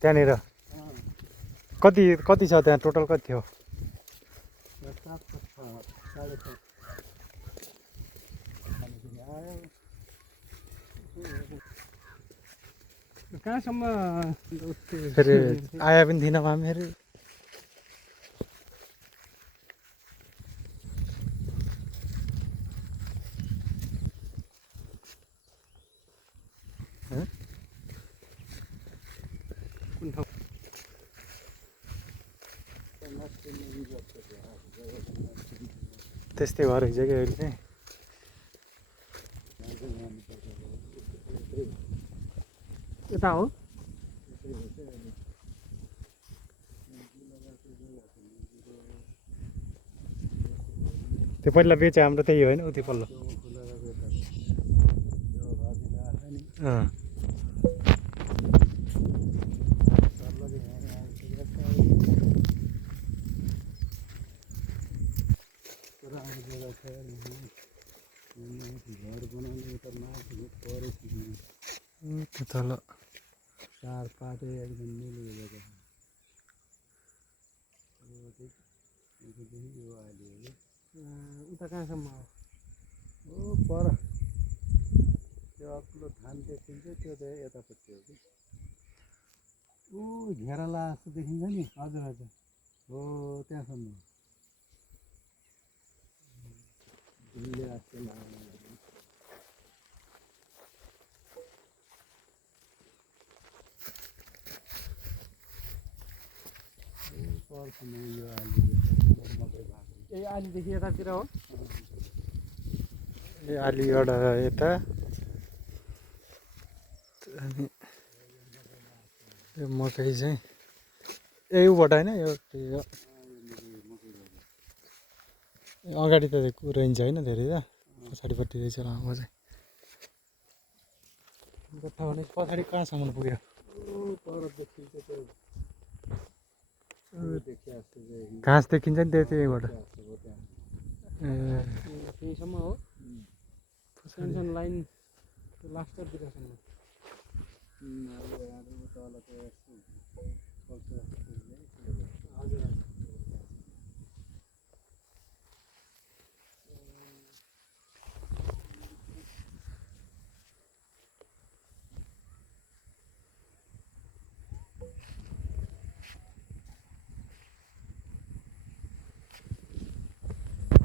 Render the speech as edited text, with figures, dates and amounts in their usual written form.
त्यहाँनिर कति कति छ त्यहाँ टोटल कति थियो? कहाँसम्म फेरि आया पनि थिएन मामेहरू। कुन ठाउँ त्यस्तै भएर रहेछ कि अहिले चाहिँ। यता हो त्यो पहिला बेचे हाम्रो त्यही होइन उति पल्लो। अँ त्यो तल चार पाटे एकदम मिलेको उता कहाँसम्म हो? पर त्यो अग्लो धान देखिन्छ त्यो त यतापट्टि हो कि घेराला जस्तो देखिन्छ नि। हजुर हजुर हो त्यहाँसम्म झुल्ले जस्तो लाग्यो। परसम्म यो आलु मकै भएको यही आलीदेखि यतातिर हो। ए आलीबाट यता अनि यो मकै चाहिँ उबाट होइन यो अगाडि त रहन्छ होइन धेरै त पछाडिपट्टि रहेछ लामो चाहिँ। गट्टा भने पछाडि कहाँसम्म पुग्यो? पर देखिन्छ त्यो देखिया जस्तो चाहिँ घाँस देखिन्छ नि त्यहीबाट। ए त्यहीसम्म हो पेन्सन लाइन लास्टरतिरसम्म। तल हजुर हजुर